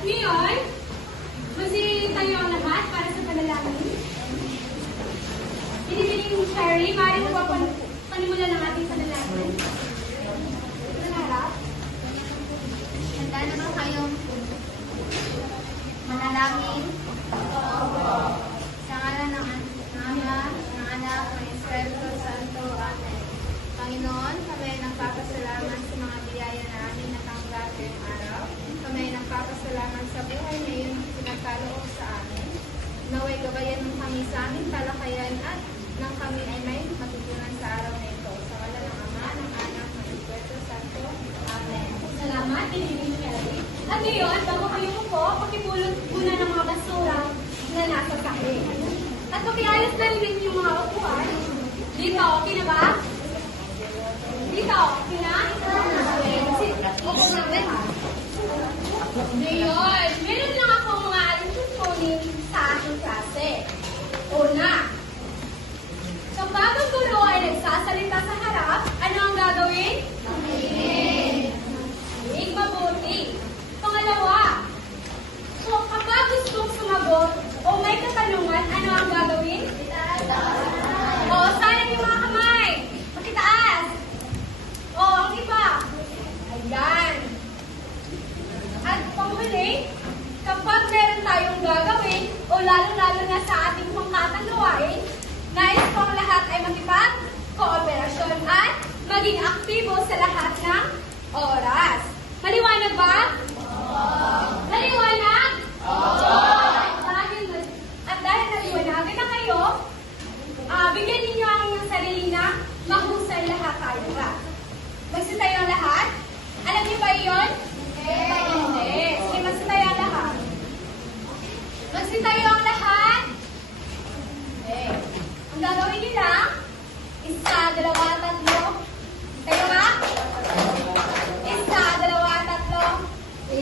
ngayon, tayo ang lahat para sa panalangin. Binibining Sherry, maaari mo ba panimulan ng ating panalangin? Nangarap? Handa na ba kayong manalangin? Sa ngalan ng Ama, ng Anak, ng Espiritu Santo. Amen. Panginoon, kami ay nagpapasalamat sa mga biyaya na aming natanggap ngayong araw. Kami ay nagpapasalamat sa buhay na iyong pinagkaloob sa amin. Naway gabayan mo kami sa aming talakayan at nang kami ay may matutunan sa araw na ito. Sa ngalan ng Ama, ng Anak, ng Espiritu Santo. Amen. Salamat, Binibining Sherry. At ngayon, bago kayo po, pakipulot muna ng mga basura na nasa sahig. At pakiayos na rin yung mga upuan. Dito, okay na ba? Dito, okay na? Upo na rin. Ngayon, meron lang ako mga alitutunin sa aking klase. Una, kapag ang guro ay nagsasalita sa harap, ano ang gagawin? Makinig mabuti. Pangalawa, so kapag gustong sumagot o may katanungan, ano ang gagawin? O, sana yung mga kamay. Makitaas. O, ang iba. Ayan. At panghuli, kapag meron tayong gagawin, o lalo-lalo na sa ating pangkatang gawain, nais pang lahat ay makipag-kooperasyon at maging aktibo sa lahat ng oras. Maliwanag ba? Maliwanag? At dahil naliwanagan na kayo, bigyan ninyo ang inyong sarili na mahusay lahat tayo ba? Magsitayo ang lahat? Alam niyo ba yun? Hindi. Sige, magsitayo ang lahat. Magsitayo ang lahat? Okay. Ang gagawin niyo lang, 1, 2, 3. Tayo nga? 1, 2, 3. 1, 2, 3.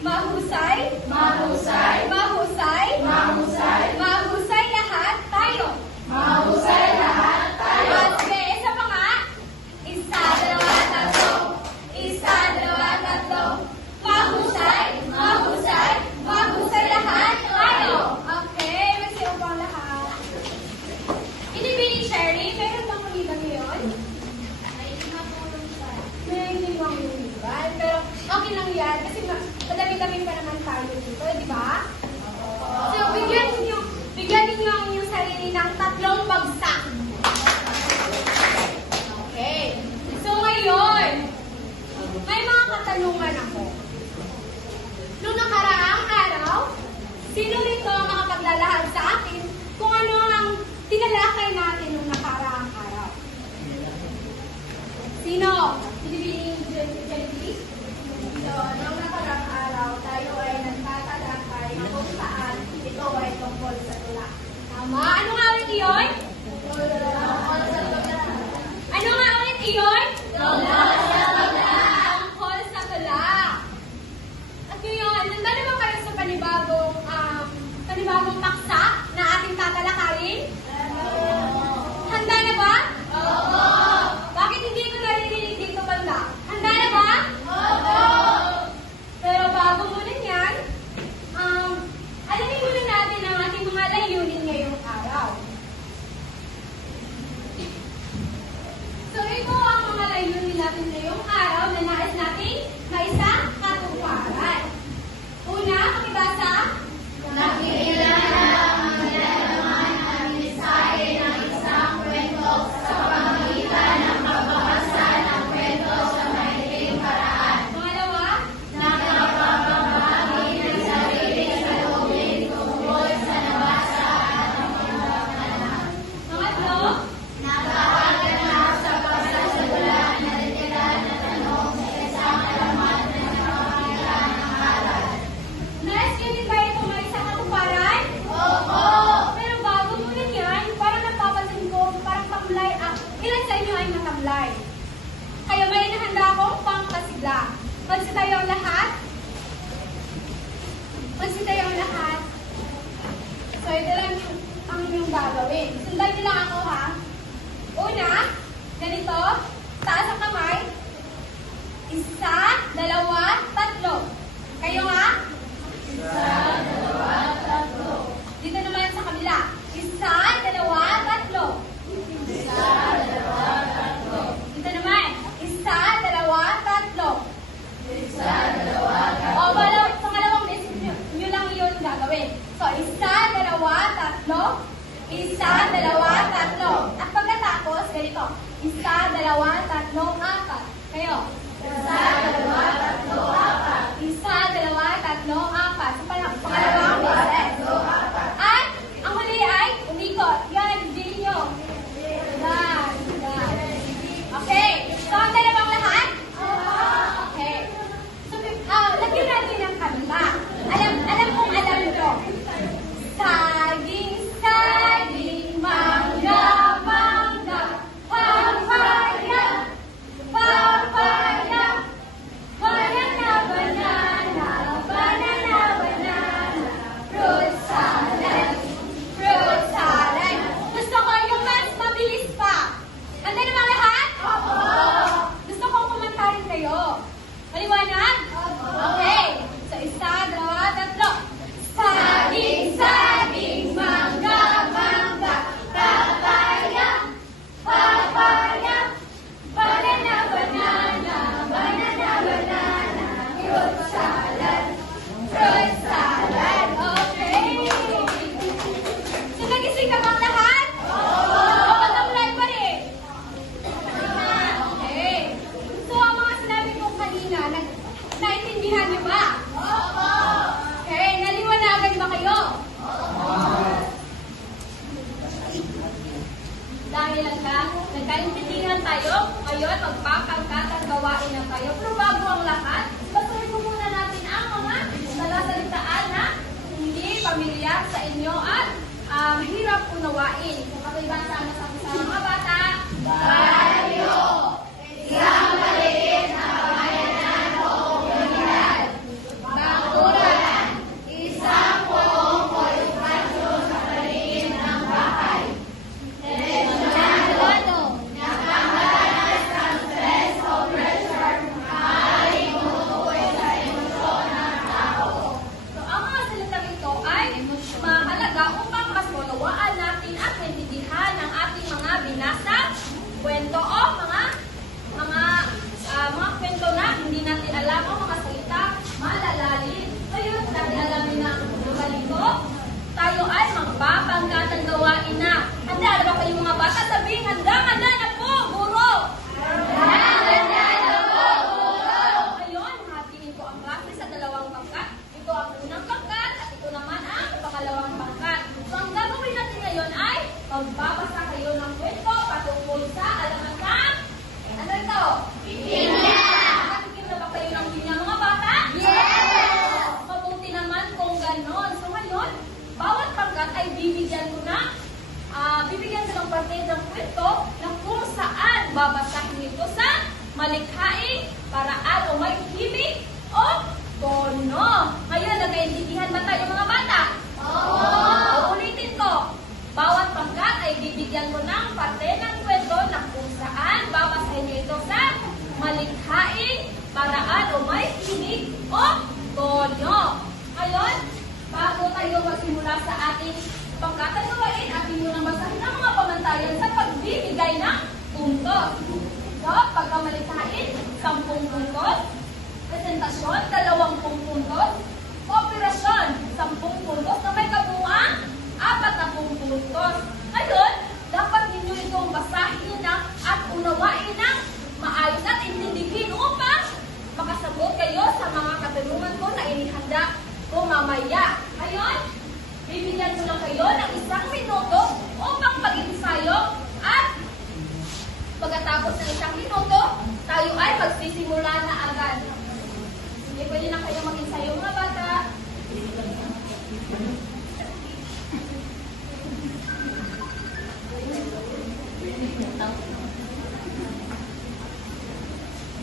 Mahusay. Mahusay. Mahusay. Mahusay. Mahusay lahat tayo. Mahusay lahat tayo. At sige, isa pa nga. 1, 2, 3. 1, 2, 3. Mahusay. Mahusay. Mahusay lahat tayo. Okay, masiyaw po ang lahat. Binibining Sherry, meron bang kuliban ngayon? May limang kuliban. Pero okay lang yan kasi madami-dami pa naman tayo dito, di ba? So, bigyan ninyo ang inyong sarili ng 3 bagsak. Okay. So, ngayon, may mga katanungan ako. Noong nakaraang araw, sino rito ang makapaglalahad sa akin kung ano ang tinalakay natin noong nakaraang araw? Sino? Binibining Jenny? So, noong nakaraang araw, tayo ay nagtatalakay kung saan ito ay tungkol sa tula. Tama? Ano nga ulit iyon? Tungkol sa tula. Ano nga ulit iyon? Tungkol sa tula. Tungkol sa tula. At ngayon, nanda naman kayo sa panibagong paksa na ating tatalakayin? Handa na ba? Oo. Bakit hindi ko naririnig dito banda? Handa na ba? Oo. Pero bago muna yan, alamin muna natin ang ating mga layunin ngayong araw. So ito ang mga layunin natin ngayong araw na nais natin maisang katuparan. Una, pakibasa. Nakikilala ang nilalaman at mensahe ng isang kwento sa pamamagitan ng pagbabasa ng kwento sa maikling paraan. Pangalawa, Nakapapabahagi ng sarili sa loob tungkol sa nabasa at ang pagmamahal. pangatlo, Nakahaganap sa pagsasadula na literal na tanong sa isang alamat na nakapagkilan ng aral. nais nyo din ba ito may isang katuparan? Oo! Pero bago muna yan, parang napapansin ko, parang tamlay, ilan sa inyo ay natamlay? Kaya may nahanda akong pangkasigla. Magsitayo ang lahat? Magsitayo ang lahat? So, ito lang ang inyong gagawin. Sundan nyo lang ako, ha? Una, ganito, taas ang kamay. 1, 2, 3. Kayo nga? Dito naman sa kabila. Isa, dalawa, tatlo. Dito naman. Isa, dalawa, tatlo. O, pangalawang beses nyo lang yun gagawin. So, isa, dalawa, tatlo. Isa, dalawa, tatlo. At pagkatapos, ganito. Isa, dalawa, tatlo, apat. Kayo. Isa, dalawa, tatlo, apat. Isa, dalawa, tatlo, apat. So, pangalawang beses. At, ang huli ay umikot. Yan, din nyo. Yan. Okay. So, ang dalawang lahat? Okay. So, lagyan natin ng kanta. Alam kong alam nyo. Saging, saging, mangga, mangga, papaya, papaya, banana, banana, banana, banana, fruit salad, fruit salad. Gusto ko yung mas mabilis pa. Handa na ba lahat? Opo. Gusto kong kumantahin kayo. Maliwanag? Okay. So, isa, dalawa, tatlo. Saging, saging, mangga, mangga, papaya, papaya, banana, banana, banana, banana, fruit salad, fruit salad. Okay. So, nagising ka bang lahat? Oo. Patablay pa rin. Okay. So, ang mga sinabi ko kanina, naintindihan niyo ba? Opo. Okay, naliwanagan ba kayo? Opo. Dahil nagkaintindihan tayo, ngayon magpapangkat at gawain na tayo. Pero bago ang lahat, basahin mo muna natin ang mga salasalitaan na hindi pamilyar sa inyo at hirap unawain. Kung kailan sana sa mga bata, tayo! Isang maliit na pamayanan o komunidad. Bangkuran, isang poong kolokasyon sa paligid ng bahay. Telesyado, nakakaranas ng stress o pressure, maaaring tumukoy sa emosyon ng tao. So, ang mga salitang ito ay mahalaga upang mas malawaan natin at maintindihan ang ating mga binasa, kwento o mga kwento na hindi natin alam ang mga salita, malalalim. Ngayon, dahil alamin na lumalito, tayo ay magpapangkat ang gawain na. Handa na ba kayo mga bata? Sabihin, handa na po, guro! Handa na po, guro! Ngayon, hatiin ko ang klase sa dalawang pangkat. Ito ang unang pangkat at ito naman ang pangalawang pangkat. So, ang gagawin natin ngayon ay magbabasa kayo ng kwento patungkol sa alaman ng ano ito? Pinya! Nakatikim na ba kayo ng pinya mga bata? Yes! Mabuti naman kung ganon. So ngayon, bawat pangkat ay bibigyan ko ng parte ng kwento na kung saan babasahin ito sa malikhaing paraan o may himig o tono. Ngayon, nagkaintindihan ba tayo mga bata? Oo! Ulitin ko. Bawat pangkat ay bibigyan ko ng parte ng kwento na kung saan babasahin niyo ito sa malikhaing paraan o may himig o tono. Ngayon, bago tayo magsimula sa ating pangkat gawain, atin nyo nang basahin ang mga pamantayan sa pagbibigay ng puntos. So, pagkamalikhain, 10 puntos. Presentasyon, 20 puntos. Kooperasyon, 10 puntos na may kabuuan 40 puntos. Ngayon, dapat ninyo itong basahin na at unawain ng maayos at intindihin upang makasagot kayo sa mga katanungan ko na inihanda ko mamaya. Ngayon, bibigyan ko lang kayo ng 1 minuto upang pag-ensayo at pagkatapos ng 1 minuto, tayo ay magsisimula na agad. Sige, pwede na kayo mag-ensayo mga bata.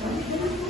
Thank you.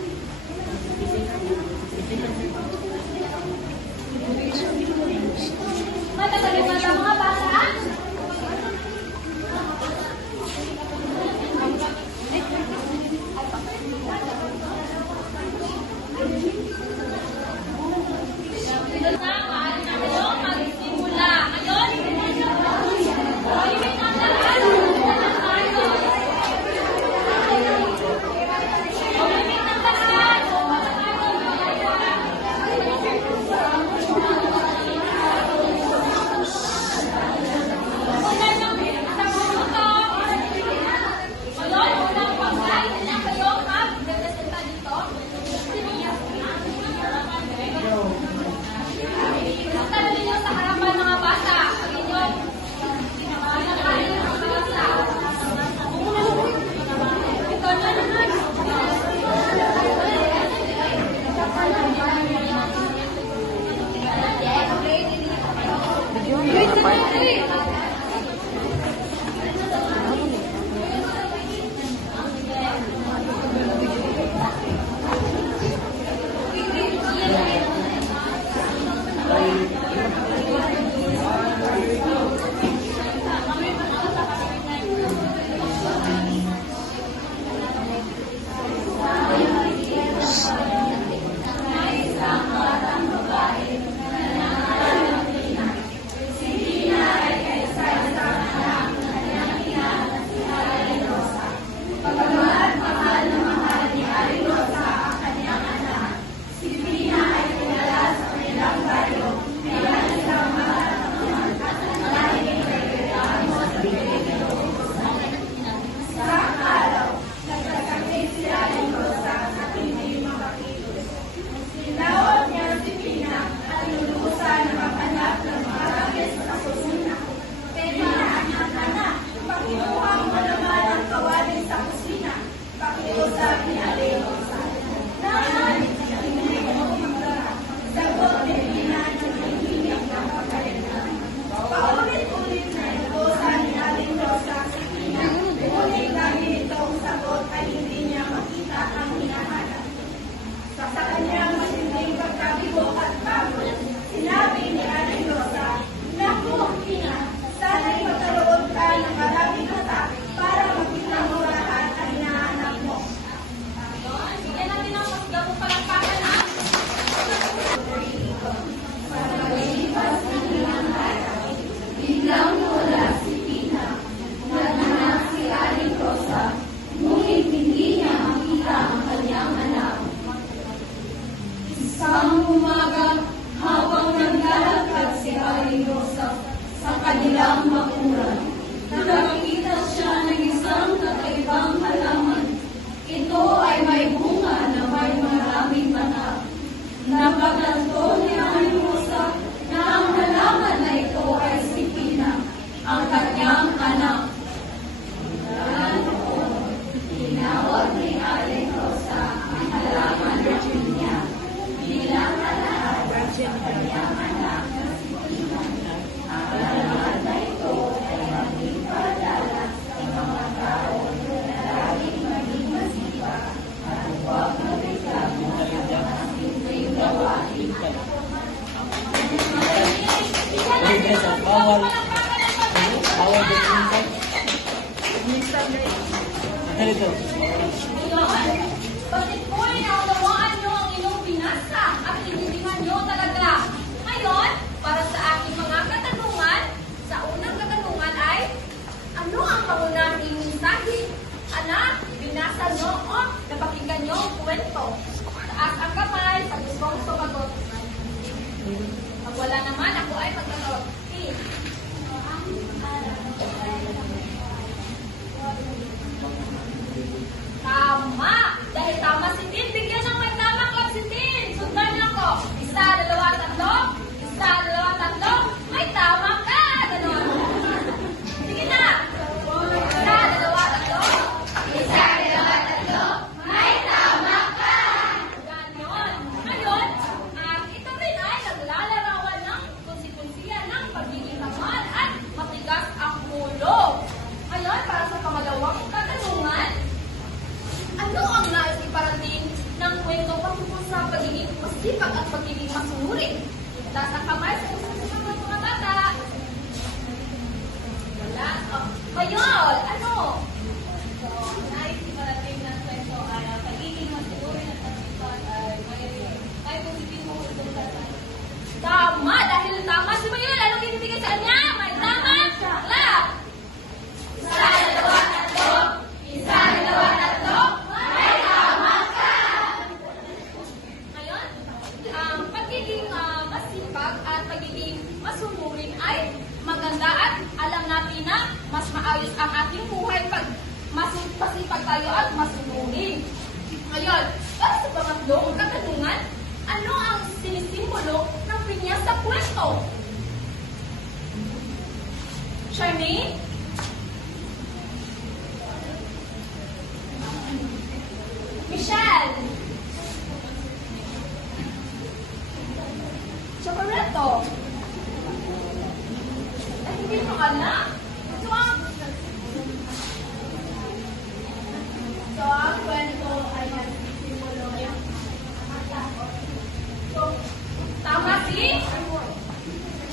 Isang umaga, habang naglalakad si Aling Rosa sa kanilang bakuran, nakakita siya ng isang kakaibang halaman. Ito ay may bunga na may maraming mata. Napagtanto ni Aling Rosa na ang halaman na ito ay si Pina, ang kanyang anak. Tinawag ni Aling Rosa ang halaman na niya bilang anak ng kanyang anak na si Pina. Ang halaman na ito ay maging padala sa mga tao na laging maging masipag at huwag mabiglang sa mga simpleng gawain. Bawal. Bawal dito. Ganito. Ngayon, bakit po inaunawaan nyo ang inyong binasa at inilingan nyo talaga? Ngayon, para sa aking mga katanungan, sa unang katanungan ay, ano ang pangunahing mensahe? Anak, binasa nyo o napakinggan nyo ang kwento? Taas ang kamay sa gustong sumagot. Pag wala naman, ako ay magkakaroon. Tama! Dahil tama si Tin, bigyan ng may tamang club si Tin. Sundan niyo ako. Isa, dalawa, tatlo. Isa, dalawa, tatlo. May tama ka! Ganon. Sige na. Isa, dalawa, tatlo. Isa, dalawa, tatlo. May tama ka! Ganon. Ngayon, ito rin ay naglalarawan ng konsekunsiya ng pagiging tamal at matigas ang ulo. Ngayon, para sa pangalawang katanungan, ano ang nais iparating ng kwento patungkol sa pagiging masipag at pagiging masunurin? Taas ang kamay sa mga bata. Wala. Ngayon, ano? So, ang nais iparating ng kwento ay pagiging masunurin at masipag ay may positibong resulta. Tama! Dahil tama si Mayul, anong binibigay sa kanya? May tama! Clap! Isa, dalawa, tatlo. Isa, dalawa, tatlo. May tama ka! Ngayon, ang pagiging masipag at pagiging masunurin ay maganda at alam natin na mas maayos ang ating buhay pag masipag tayo at masunurin. Ngayon, para sa pangatlong katanungan, ano ang sinisimbolo ng pinya sa kwento? Charmaine? Michelle? Chocoreto? Ay, hindi mo alam? So, ang kwento ay magsisimulo yung so, tama si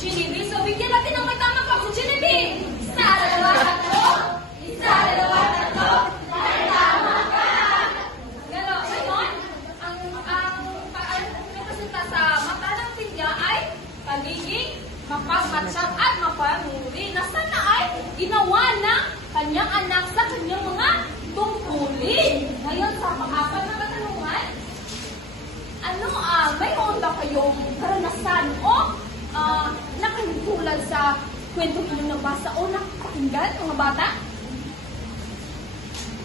Chinibi. So, bigyan natin ng may tama pa si Chinibi. Isa, dalawa, tatlo. Isa, dalawa, tatlo. May tama ka. Ngayon, ang representa sa mata ng pinya ay pagiging mapagmatsyag at mapanuri na sana ay ginawa ng kanyang anak sa kanyang mga tungkulin. Ngayon, sa pang-apat na katanungan, ano, mayroon ba kayong karanasan o nakahintulad sa kwento inyong nabasa o nakapakinggan, mga bata?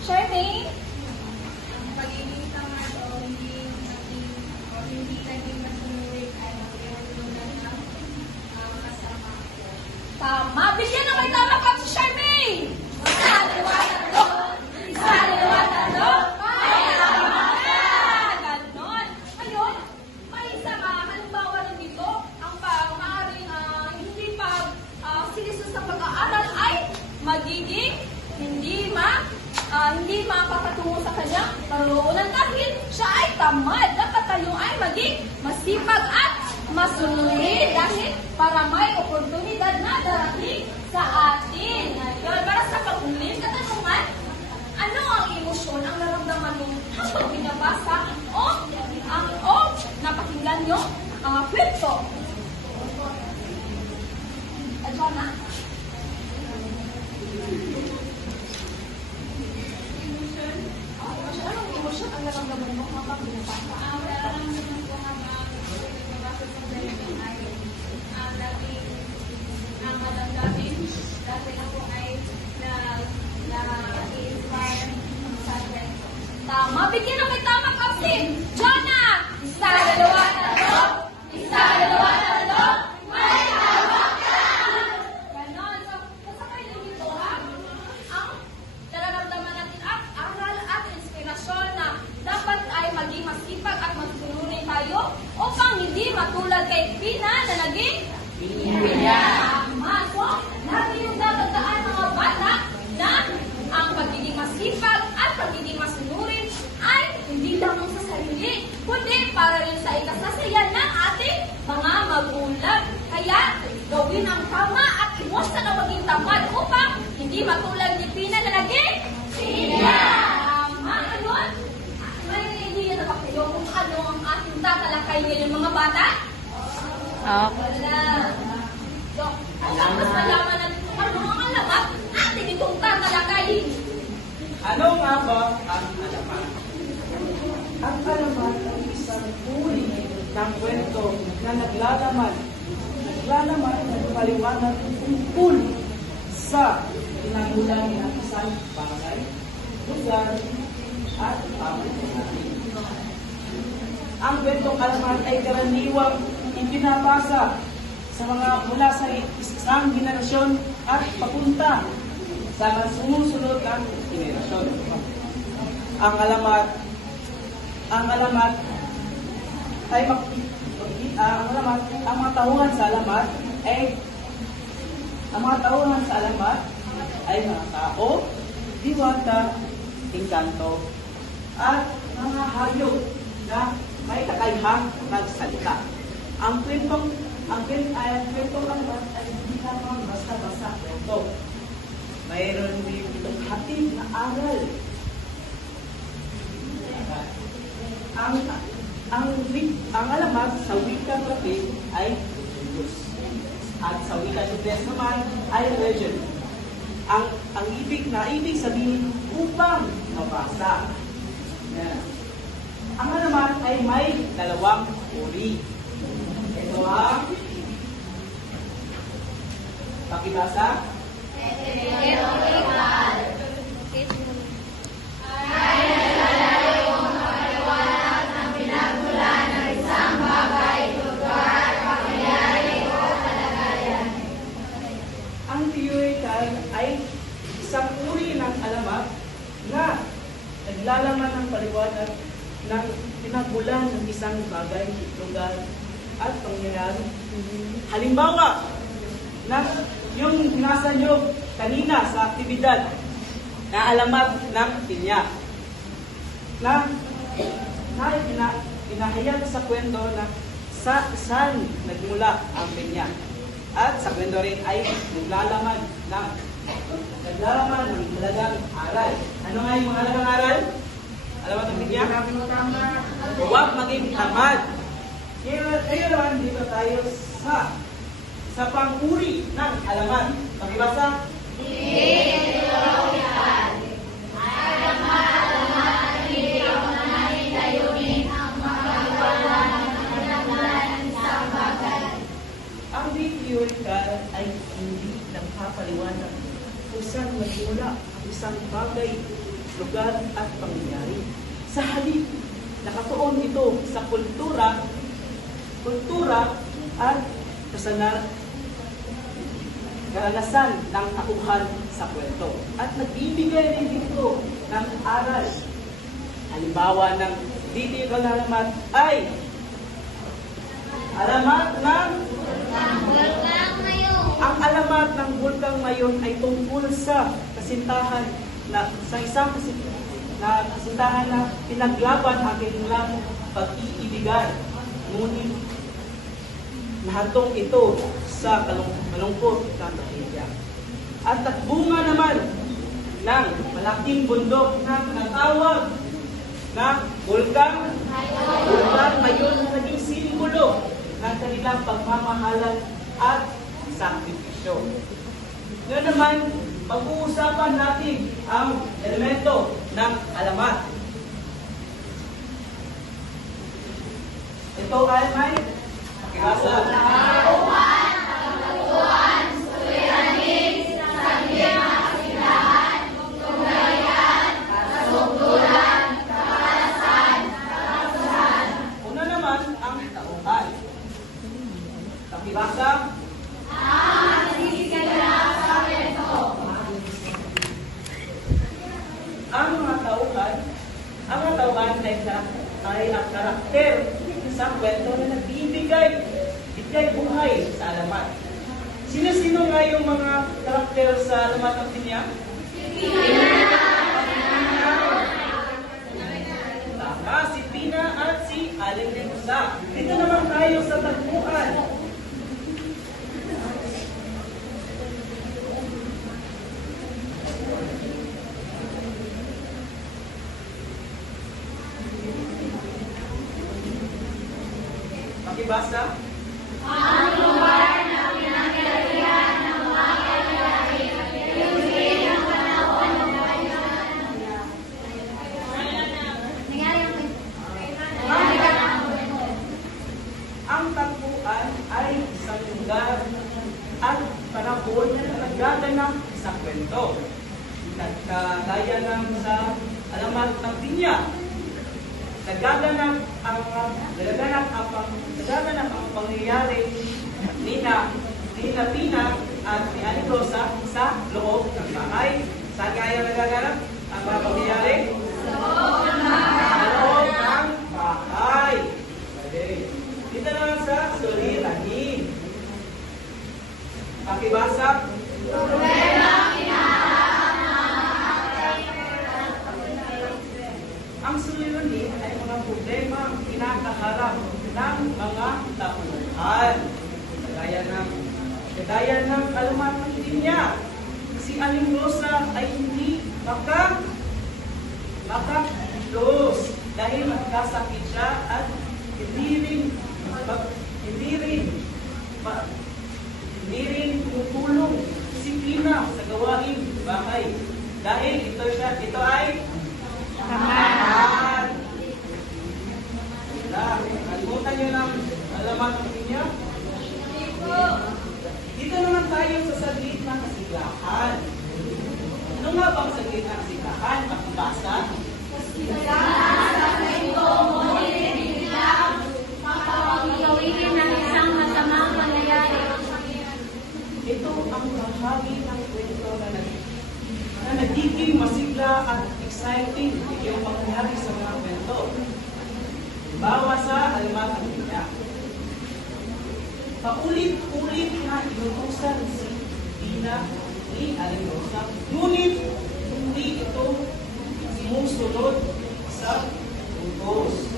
Charmaine? Ang pagiging tamad o hindi naging masunurin ay magdulot ng masama. Tama. Bigyan na may tama ka si Charmaine! Isa, dalawa, tatlo! Isa, dalawa, tatlo! May tama ka! Ganon. Ngayon, may isang halimbawa rin dito, ang maaaring hindi pa seryoso sa pag-aaral ay magiging hindi makapatungo sa kanyang marunong dahil siya ay tamad. Dapat tayo ay maging masipag at masunurin dahil para may oportunidad na darating sa atin. Ngayon, para sa pag-uling katanungan, ano ang emosyon ang naramdaman mo habang binabasa o napakinggan nyo ang kwento? Adjana? Anong emosyon ang naramdaman mo habang binabasa? Nararamdaman ko habang kayo upang hindi matulad kay Pina na naging Pinya. So, lagi yung tatandaan mga bata na ang pagiging masipag at pagiging masunurin ay hindi lamang sa sarili, kundi para rin sa ikasasaya ng ating mga magulang. Kaya, gawin ang tama at iwasan na maging tamad upang hindi matulad ni Pina na naging Pinya. Ayun. May idea na ba kayo kung ano ang ating tatalakay ngayon mga bata? Wala. So, tapos malaman natin kung ano ang alamat atin itong tatalakayin. Ano nga ba ang alamat? Ang alamat ay isang uri ng kwento na naglalaman ng paliwanag tungkol sa pinangulang ng isang bagay, lugar, at pamumuhay. Ang kwentong alamat ay karaniwang ipinapasa sa mga mula sa isang henerasyon at papunta sa sumusunod ng henerasyon. Ang alamat ay ang mga tauhan sa alamat ay mga tao, diwata, engkanto, at mga hayop na may kakayahang magsalita. Ang kwentong alamat ay hindi lamang basta-basta kwento. Mayroon din itong hatid na aral. Ang alamat sa wikang Latin ay Diyos. At sa wikang Ingles naman ay legend. Ang ibig sabihin upang mabasa. Yan. Ang alamat ay may dalawang uri. Ito ang pakibasa. Ang theoretical ay isang uri ng alamat na naglalaman ng paliwanag ng pinagmulan ng isang bagay, lugar, at pangyayari. Halimbawa, yung nasa nyo kanina sa aktibidad na alamat ng pinya na pinahayag sa kwento na saan nagmula ang pinya. At sa kwento rin ay naglalaman ng halagang aral. Ano nga yung mga halagang aral? Alamat ng pinya? Huwag maging tamad. Ngayon naman dito tayo sa pang-uri ng alamat. Pakibasa? Ang theoretical ay hindi nagpapaliwanag kung saan magmula ang isang bagay, lugar at pangyayari. Sa halip, nakatuon ito sa kultura at karanasan ng tauhan sa kwento. At nagbibigay rin dito ng aral. Halimbawa ng dito na alamat ay alamat ng ang alamat ng Bulkang Mayon ay tungkol sa kasintahan na kasintahan na pinaglaban ang kanilang pag-iibigan. Ngunit nahatong ito sa malungkot na trahedya. At bunga naman ng malaking bundok na natawag na Bulkang Mayon na naging simbolo ng kanilang pagmamahalan at sakripisyo. Ngayon naman, pag-uusapan natin ang elemento ng alamat. Ito ay may pakibasa. Una naman ang tauhan. Pakibasa. Ang mga tauhan ay ang karakter isang kwento na nagbibigay buhay sa alamat. Sino-sino nga yung mga karakter sa alamat ng Pinya? Tama, si Pina at si Aling Rosa. Dito naman tayo sa tagpuan. Makibasa? Ang tagpuan ay isang lugar at panahon na nagdaganap sa kwento. Kagaya ng sa alamat ng Pinya, nagaganap ang pangyayari ni Pina at ni Aling Rosa sa loob ng bahay. Saan kaya nagaganap ang mga pangyayari? Sa loob ng bahay. Okay. Dito naman sa suliranin. Pakibasa. Ang suliranin ay mga problema ang kinakaharap ng mga tauhan. Kagaya ng alamat ng Pinya. Si Aling Rosa ay hindi makaklos dahil magkasakit siya at hindi rin tumutulong si Pina sa gawaing bahay. Dahil ito ay tamad. Kalimutan niyo ng alamat ng Pinya? Dito naman tayo sa saglit ng kasiglahan. Ano nga bang saglit ng kasiglahan? Pakibasa. Ito ang bahagi ng kwento na nagiging masigla at exciting yung pangyayari sa mga kwento. Bawa sa alamat ng Pinya. Paulit-ulit na inutusan si Pina ni Aling Rosa, ngunit hindi ito sumusunod sa utos.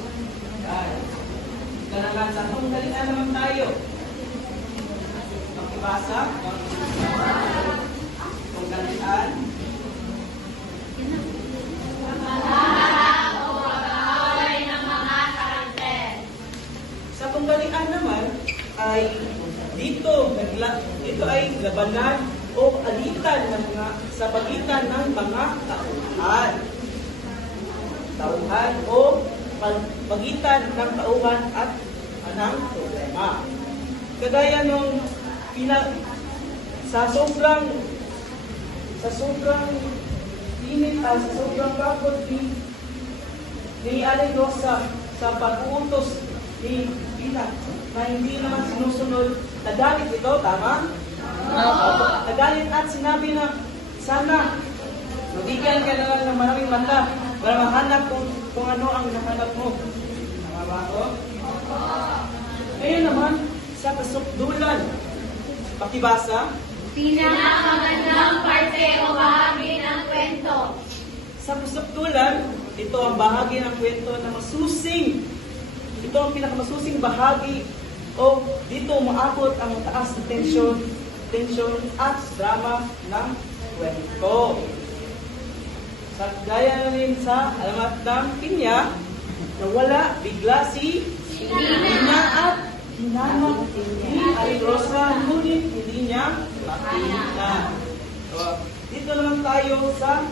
Ganagan sa tunggalingan naman tayo. Makibasa. Tunggalingan. Sa tunggalingan naman ay dito ay labanan o alitan ng mga sa pagitan ng mga tauhan o pagitan ng tauhan at ng problema. Kagaya nung sa sobrang init sa sobrang kapot ni Aling Rosa sa pag-uutos ni Pina na hindi naman sinusunod, nagalit ito, tama? Nagalit at sinabi na sana mabigyan ka na lang ng maraming mata para mahanap kung ano ang nahanap mo. Tama ba ako? Ngayon naman, sa kasukdulan, pakibasa. Pinakamagandang parte o bahagi ng kwento. Sa kasukdulan, ito ang bahagi ng kwento na masusing. Ito ang pinakamasusing bahagi o dito umaabot ang taas na tensyon at drama ng kwento. Sa gaya na rin sa alamat ng Pinya, nawala bigla si Pina at hinanap ni Aling Rosa, ngunit hindi niya makita. So, dito naman tayo sa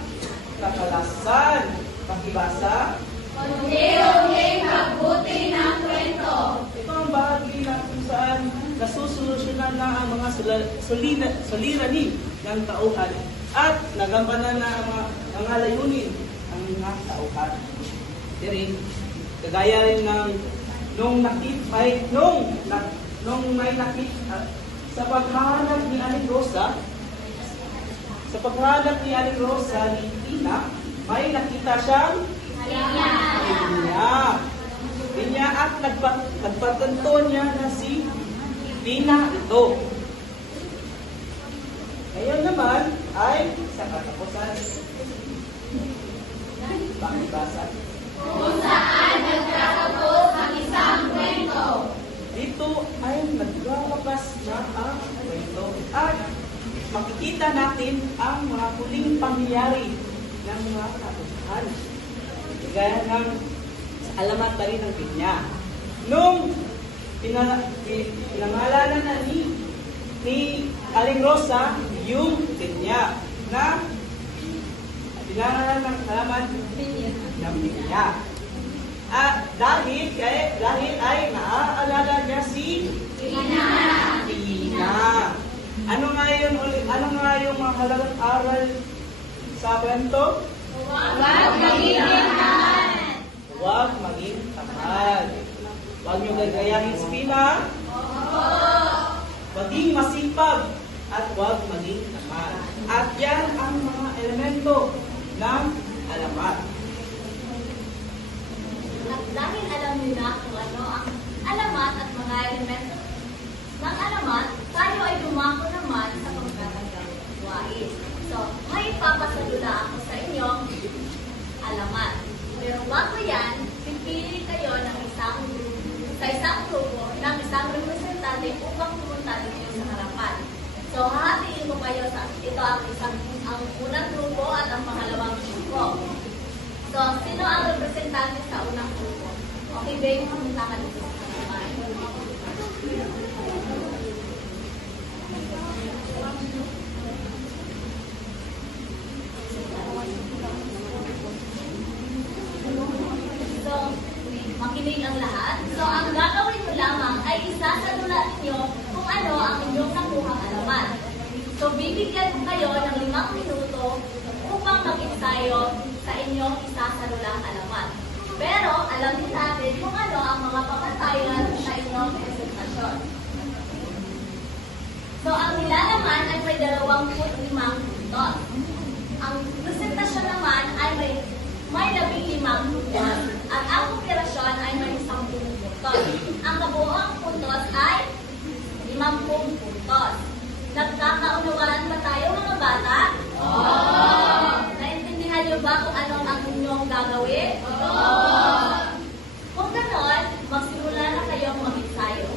kakalasan. Pakibasa. Unti-unting pagbuti ng kwento. Ito ang bahagi na kung saan nasusolusyonan na ang mga suliranin ng tauhan at nagampanan na ang mga layunin ng mga tauhan. Kagaya rin ng nung may nakita sa paghahanap ni Aling Rosa, ni Pina, may nakita siyang Pinya. pinya at nagpatunto niya na si Pina ito. Ngayon naman ay sa katapusan. Pakibasa. Kung saan nagtatapos ang isang kwento. Dito ay naglalabas na ang kwento. At makikita natin ang mga huling pangyayari ng mga katapusan. Gaya ng alamat pa rin ng pinya. Nung pinangalanan na ni Aling Rosa yung pinya na pinangalanan ng alamat ng pinya. At dahil ay naaalala niya si Pina. Ano nga yung mga halagang aral sa kwento? Huwag maging tamad. Huwag maging tamad. Huwag niyo gagayahin si Pina. Maging masipag at huwag maging tamad. At yan ang mga elemento ng alamat. At dahil alam niyo na kung ano ang alamat at mga elemento ng alamat, tayo ay dumako naman sa pagkakagawa gawain. So, may papasalula ako sa inyong alamat. Pero bago yan, pipili kayo ng isang grupo ng isang representante upang pumunta dito sa harapan. So, hahatiin ko kayo sa ito ang unang grupo at ang pangalawang grupo. So, sino ang representante sa unang grupo? Okay, babe, pumunta ka dito sa harapan. So, makinig ang lahat. So, ang gagawin mo lamang ay isasalulat niyo kung ano ang inyong nakuhang alamat. So, bibigyan kayo ng 5 minuto upang mag-ensayo sa inyong isasalulang alamat. Pero, alam din natin kung ano ang mga pamantayan sa inyong presentasyon. So, ang nilalaman ay may 25 puntos. Ang presentasyon naman ay may 15 puntos. At ang operasyon ay may 10 puntos. Ang kabuoang puntos ay 50 puntos. Nagkakaunawaan ba tayo mga bata? Oo! Naintindihan niyo ba kung anong ang inyong gagawin? Oo! Kung ganon, magsimula na kayong mag-ensayo.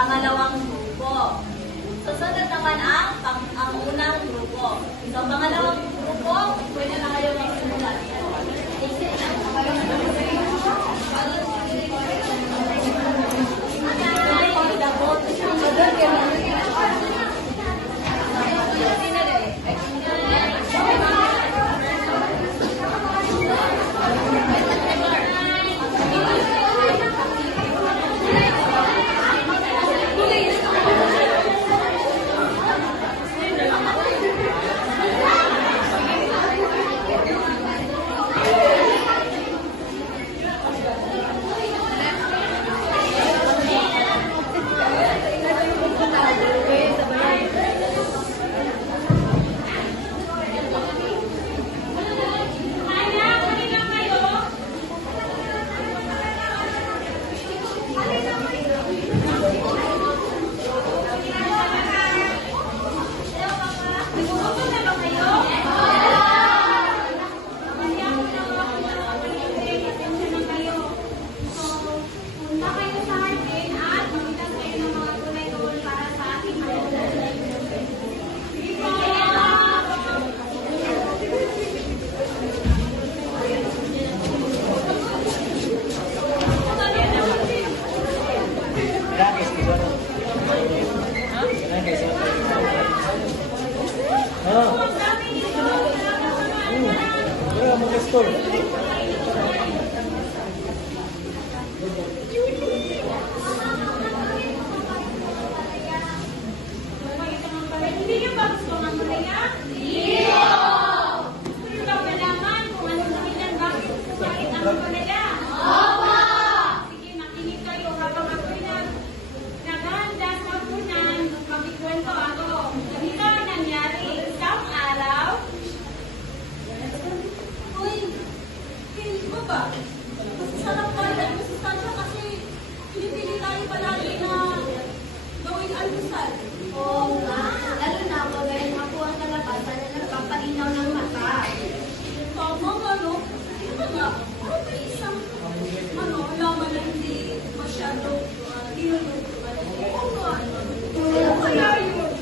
pangalawang grupo. Susunod naman ang unang grupo. So, pangalawang grupo, pwede na kayo magsimula. Pastor. Hindi niyo ba gusto ng malaya? Gusto niyo ba malaman kung ano dahilan bakit sumakit ang malaya? Sige, makinig kayo habang ako'y naghahanda sa punan, magkikwento ako. Ganito ang nangyari. Isang araw, uy, hindi mo ba? Sarap pa rin sa sustansya kasi pinipili tayo palagi na gawing almusal. Oo nga, lalo na pag ay makuha sa labasan na nagpapalinaw ng mata. Tama nga, no? Ito nga, may isang, laman na hindi masyado hinulutuan. Oo nga, ano kaya yun?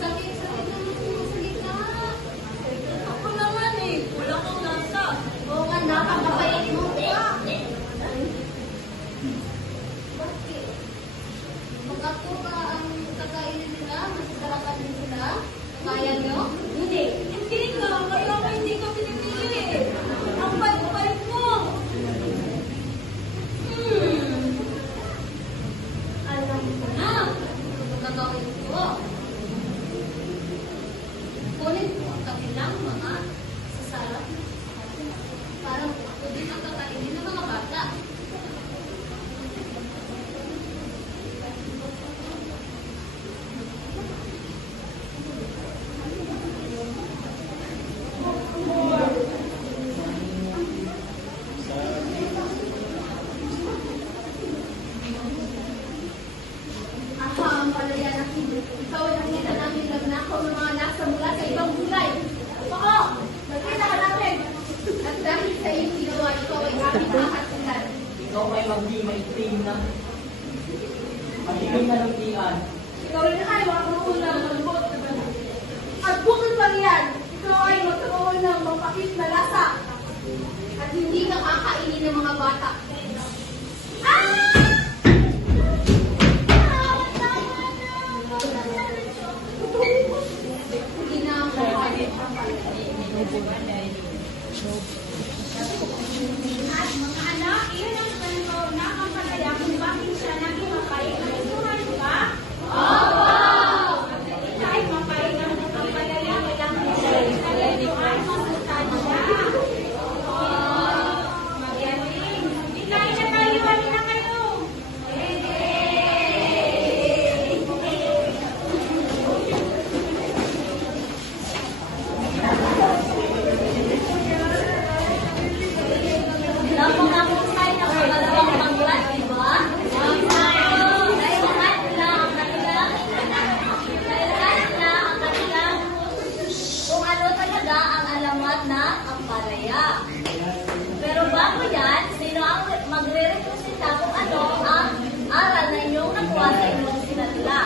Sakit-sakit naman sa gitna. Ako naman eh, wala kang lasa. Oo nga, nakakapayat mo. Bakit? Pag ako ba ang kakainin nila, masasarapan din sila? Kaya nyo? Hindi nga, kaya nga hindi ka pinipili. Ang bait-bait mo. Alam ko na. Ang gagawin ko. Kunin ko ang kabilang mga sasarap. Parang ako din ang kakainin ng mga bata. Aha, ang palaya na ikaw ay nakita namin nagnakaw ng mga nasa mula sa ibang gulay. Oo, nakita ka namin. At dahil sa iyong ginawa, ikaw ay aming makakasilan. Ikaw ay magdi-maitim na. Magiging na ng tiyan. Ikaw rin ay makakaroon ng malambot na balat. At bukod pa riyan, ikaw ay magkaroon ng mapakit na lasa. At hindi ka kakainin ng mga bata. Hindi na ang lahat. At mga anak, iyon ang pananaw na ang palaya kung bakit siya naging mapait. Nagustuhan mo ba? Kahit mapait ang palaya, kailangan siya ito ay masustansya. Magaling. Hindi tayo na tayo, wali na kayo. Lamang ako tayo ng pangalawang panglat, di ba? Dahil lahat na ang kanilang kung ano talaga ang alamat na ang palaya. Pero bago yan, sino ang magre-representa kung ano ang aral na inyong nakuha sa inyong sinadla?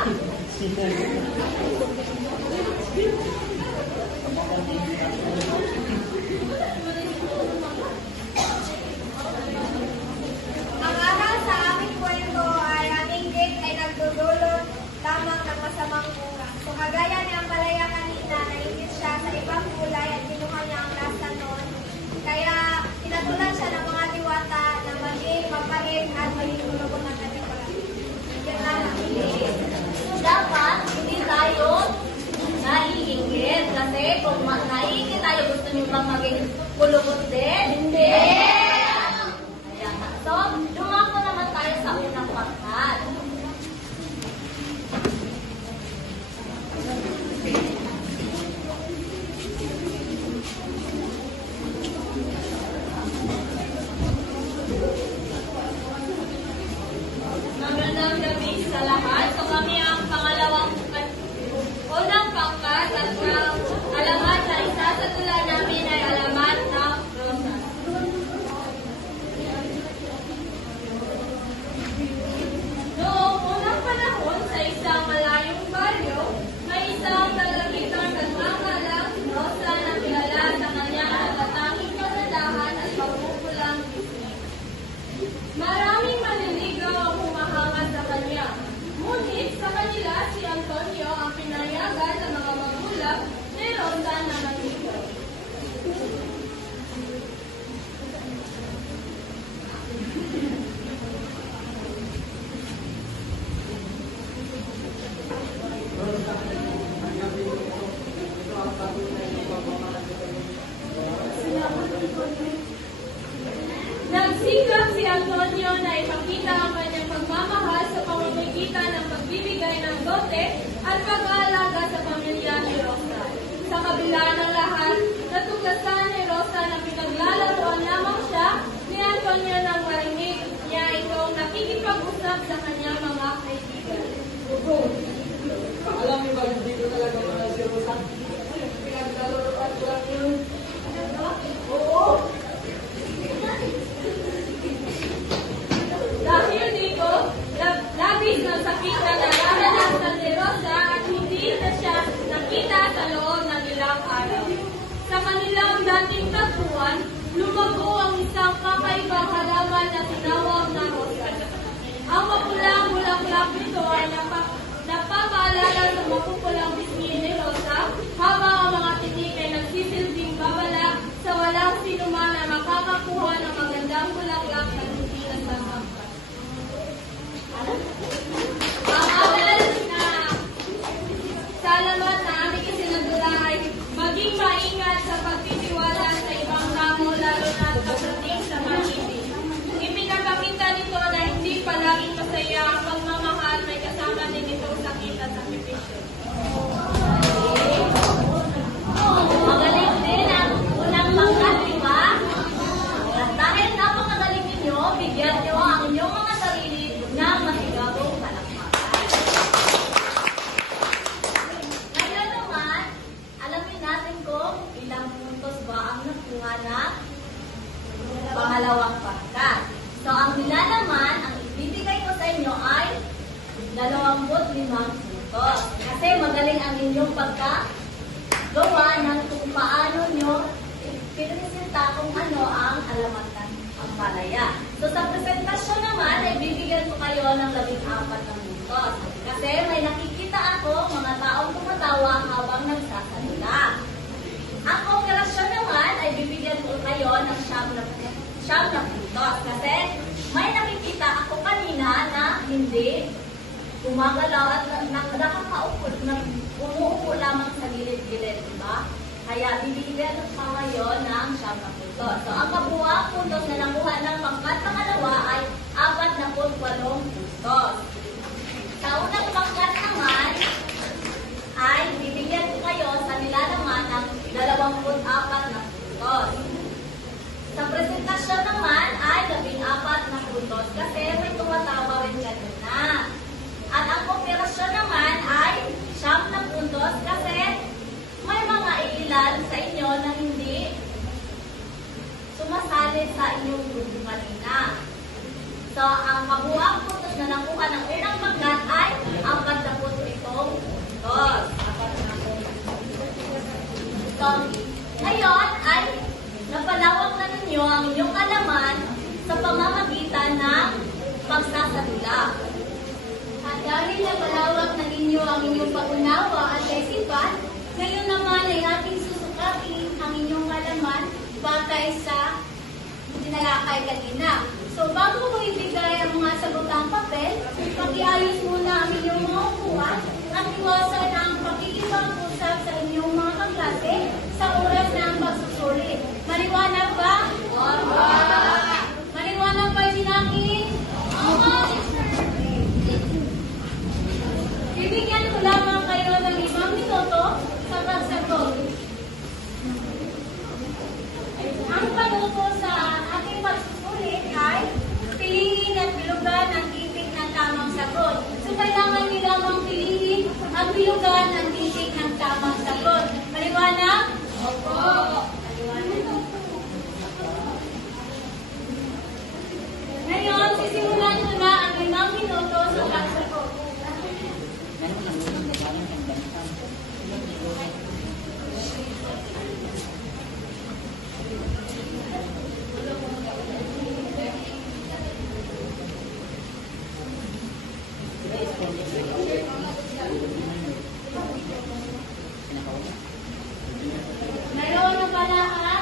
Ang aral sa aming kwento ay ang inggit ay nagdudulot lamang ng masamang bunga. So kagaya ni ang palaya kanina, nainggit siya sa ibang gulay at kinuha niya ang lasa noon. Kaya tinatulan siya ng mga diwata na maging mapait at maging tulog ng kanyang pagkain. Yan lamang. Dapat hindi tayo naiingit. Kasi kung naiingit tayo, gusto nyo bang maging kulubot din? Hindi! Ayan. So, dumako naman tayo sa unang pangkat. Magandang gabi sa lahat. So kami ang unang pangkat at ang alamat na isasadula namin ay alamat na rosas. pagkakaswerte at pag-aalaga sa pamilya ni Rosa. Sa kabila ng lahat, natuklasan ni Rosa na pinaglalaroan lamang siya ni Antonio ng marinig niya itong nakikipag-usap sa kanyang mga kaibigan. Alam niyo ba, dito talaga wala si Rosa? Pinaglalaroan ko lang yun. Oo! Dahil dito, labis ng sakit na nararanasan ni Rosa at hindi na siya nakita sa loob ng ilang araw. Sa kanilang dating tagpuan, lumago ang isang kakaibang halaman na tinawag na Rosa. Ang mapulang bulaklak nito ay napapaalala sa mapupulang bisngi ni Rosa, habang ang mga tinik ay nagsisilbing babala sa walang sinuman na makakakuha ng magandang bulaklak na hindi nasasampas. Bawal na salamat na aming isinadula ay maging maingat sa pagtitiwala sa ibang tao, lalo na pagdating sa pag-ibig. Ipinapakita nito na hindi palaging masaya ang pagmamahal, may kasama din itong sakit at sakripisyo. Magaling din ang unang pangkat, di ba? At dahil napakagaling ninyo, bigyan nyo ang inyong mga sarili ng masigabong palakpakan. Ngayon naman, alamin natin kung ilang puntos ba ang nakuha ng pangalawang pangkat. So, ang nilalaman, ang ibibigay ko sa inyo ay 25 puntos. Kasi magaling ang inyong gawa ng kung paano nyo pinipresenta kung ano ang alamat ng ampalaya. So sa presentasyon naman, ay bibigyan ko kayo ng 14 na puntos. Kasi may nakikita ako mga taong tumatawa habang nagsasalita. Ang operasyon naman ay bibigyan ko kayo ng 9 na puntos. Kasi may nakikita ako kanina na hindi gumagalaw at nakakaupo, umuupo lamang sa gilid-gilid, di ba? Kaya bibigyan pa ngayon ng 9 na puntos. So, ang kabuuang puntos na nakuha ng pangkat pangalawa ay 48 puntos. Sa unang pangkat naman, ay bibigyan ko kayo sa nilalaman ng 24 na puntos. Sa presentasyon naman ay 14 na puntos kasi may tumatawa rin kanina. At ang operasyon naman ay 9 na puntos kasi may mga ilan sa inyo na hindi sumasali sa inyong grupo kanina. So, ang kabuuang puntos na nakuha ng unang pangkat ay 47 puntos. So, ngayon ay napalawak na ninyo ang inyong kalaman sa pamamagitan ng pagsasalita. At dahil napalawak na ninyo ang inyong pag-unawa at kaisipan, ngayon naman ay ating susukatin ang inyong kalaman batay sa tinalakay kanina. So, bago ko ibigay ang mga sagotang papel, pakiayos muna ang inyong mga upuan at iwasan ang pakikipag-usap sa inyong mga kaklase sa oras ng pagsusulit. Maliwanag ba? Maliwanag ba yung akin? Bibigyan ko lamang kayo ng 5 minuto sa pagsagot. Ang panuto sa ating pagsusulit ay piliin at bilugan ang titik ng tamang sagot. So, kailangan nyo lamang piliin at bilugan ang titik ng tamang sagot. Maliwanag? Opo. Maliwanag. Ngayon, sisimulan ko na ang 5 minuto sa pagsagot. Mayroon na pala ha?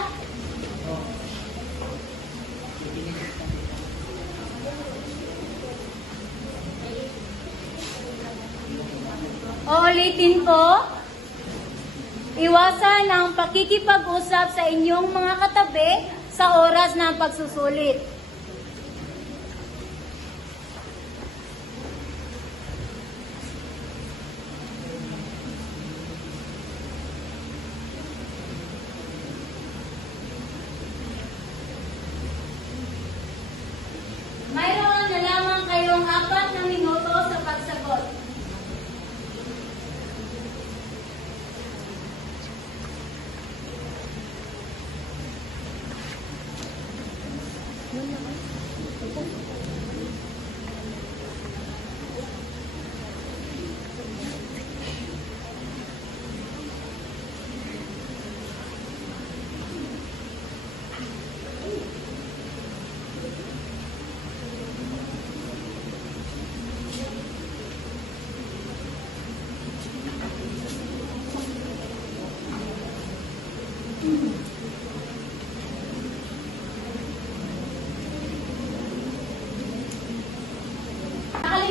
Uulitin po, iwasan ang pakikipag-usap sa inyong mga katabi sa oras ng pagsusulit.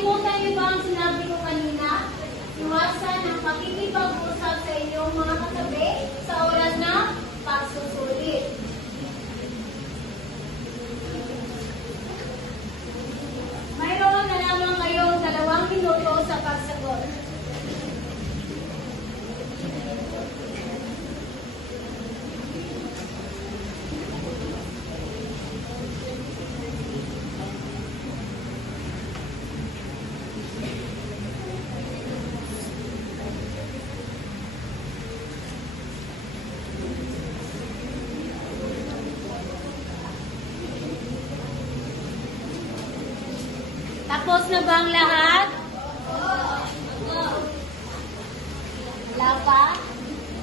Nakalimutan niyo ba ang sinabi ko kanina? Iwasan ang pakikipag-usap sa inyong mga katabi sa oras ng pagsusulit. Mayroon na lamang kayong 2 minuto sa pagsagot. Tapos na ba ang lahat? Wala pa?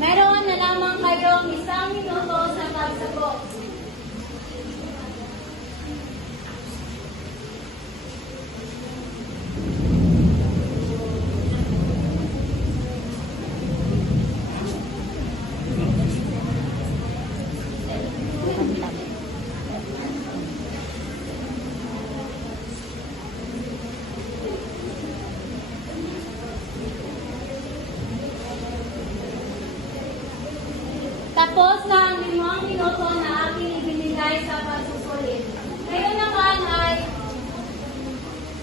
Meron na lamang kayong 1 minuto sa pagsagot. Tapos na ang 5 minuto na aking ibinigay sa pagsusulit. Ngayon naman ay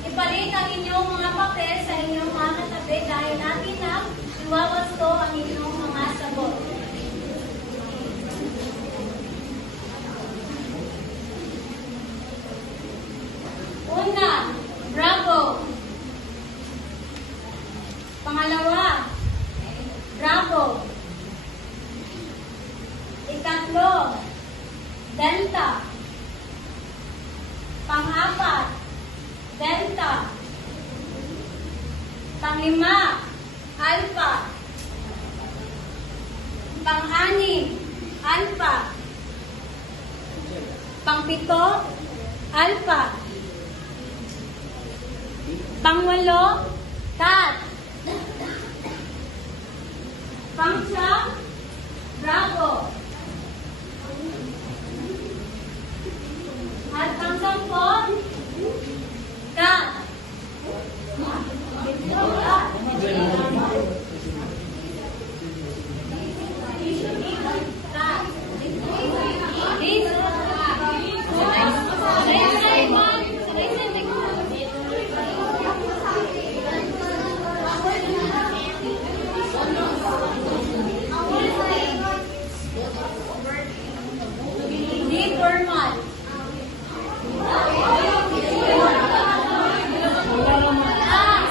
ipalit ang inyong mga papel sa inyong mga katabi dahil natin na iwawasto ang inyong mga sagot. Una, bravo. Pangalawa, bravo. Ikatlo, delta. Pang-4, delta. Pang-5, alpha. Pang-6, alpha. Pang-7, alpha. Pang-8, cat. Pang-9, bravo. At pang-10, cat. Formal.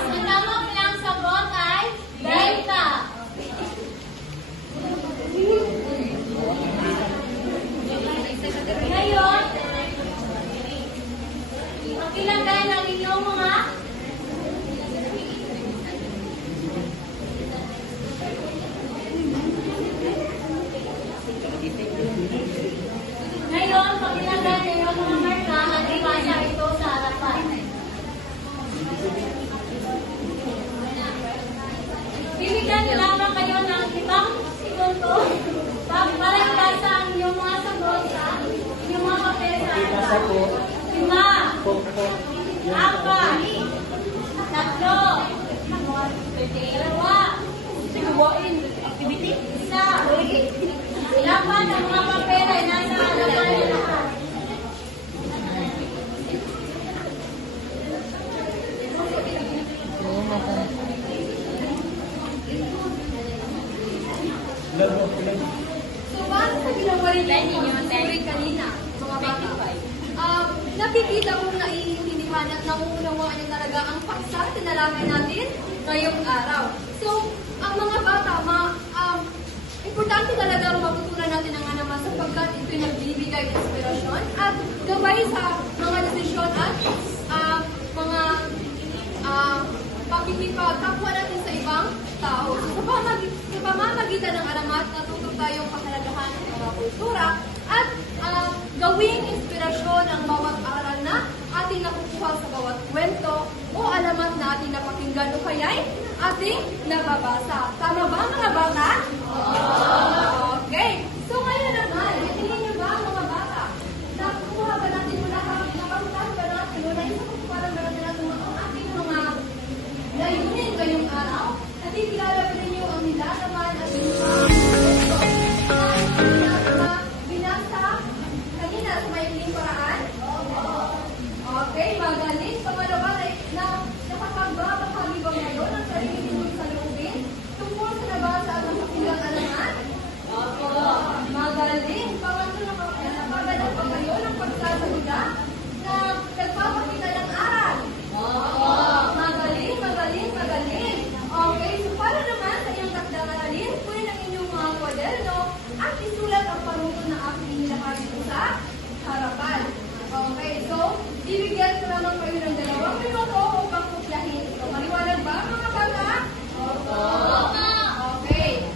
Ang tamang bilang sagot ay delta. Ngayon, pakilagay ng inyong mga Ngayon, pakilagay niyo ang mga marka at ipasa ito sa harapan. Bibigyan lamang kayo ng 5 segundo para ipasa ang inyong mga sagot sa inyong mga papel sa harapan. 5, 4, 3, 2, 1, isa. Dapat ang mga papel ay nasa harapan na lahat. So, paano sa ginawa rin ninyo kanina, mga bata? Nakikita kong naiintindihan at nauunawaan niyo talaga ang paksa na nalaman natin ngayong araw. So, ang mga bata, importante talaga ang matutunan natin ang naman sapagkat ito'y nagbibigay ng inspirasyon at gabay sa mga desisyon at mga pakikipagkapwa natin sa ibang tao. Sa pamamagitan ng alamat, natuto tayong pahalagahan ng mga kultura at gawing inspirasyon ang bawat aral na ating nakukuha sa bawat kwento o alamat na ating napakinggan o kaya'y ating nababasa. Tama ba mga bata? Okay. So ngayon naman, tingin niyo ba mga bata? Nakukuha ba natin mula napakutan ba natin? Wala yung sa kukuha ba natin ang ating mga kilala niyo ang nilalaman at binasa kanina sa maikling paraan? Okay, magaling. Pangalawa na nakapagbabahagi ba ngayon ang sarili ninyong saloobin tungkol sa nabasa at nasakulang alaman? Magaling. Pangatlo, nakagalang ba kayo ng pagsasalita na nagpapakita ng aral? Magaling, magaling, magaling. Okay, so para naman sa iyong takdang-aralin, kunin ang inyong mga kwaderno at isulat ang panuto na aking inilakad dito sa harapan. Okay, so bibigyan ko naman kayo ng 2 minuto upang kuklahin ito. Maliwanag ba mga bata? Okay.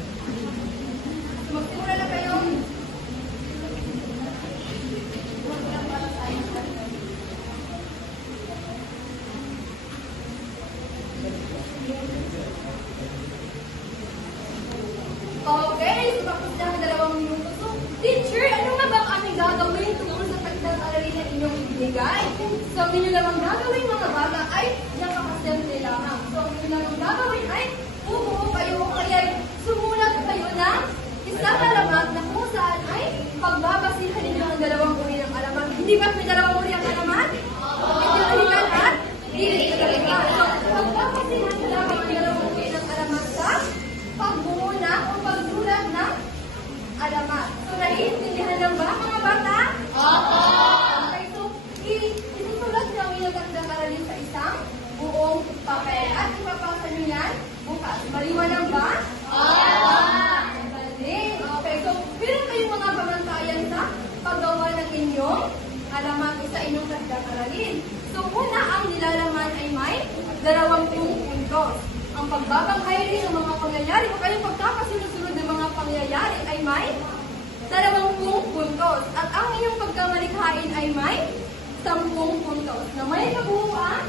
So magsimula na kayo. Okay, tapos na ang 2 minuto. So, teacher, ano nga ba ang aming gagawin tungkol sa pagdang-aralin na inyong ibigay? So, ang inyo namang gagawin mga bata ay napakasimple lamang. So, ang inyo namang gagawin ay bumuo kayo o kaya sumulat kayo ng isang alamat na kung saan ay pagbabasihan ninyo ang 2 uri ng alamat. Hindi ba may 2 uri ang alamat? Hindi balikan at hindi balikan. So, pagbabasihan nyo lamang ang 2 uri ng alamat sa pagbuo na o pagsulat ng alamat. So, naiintindihan lang ba mga bata? Okay, so, isusulat nyo ang inyong pagdang-aralin sa isang buong papel at ipapasa nyo yan bukas. Maliwanag ba? Galing. Okay, so, meron kayong mga pamantayan sa paggawa ng inyong alamat sa inyong pagdang-aralin. So, una, ang nilalaman ay may 20 puntos. Ang pagbabanghay rin ng mga pangyayari o kayong pagkakasunod-sunod ng mga pangyayari ay may 20 puntos. At ang inyong pagkamalikhain ay may 10 puntos na may kabuuan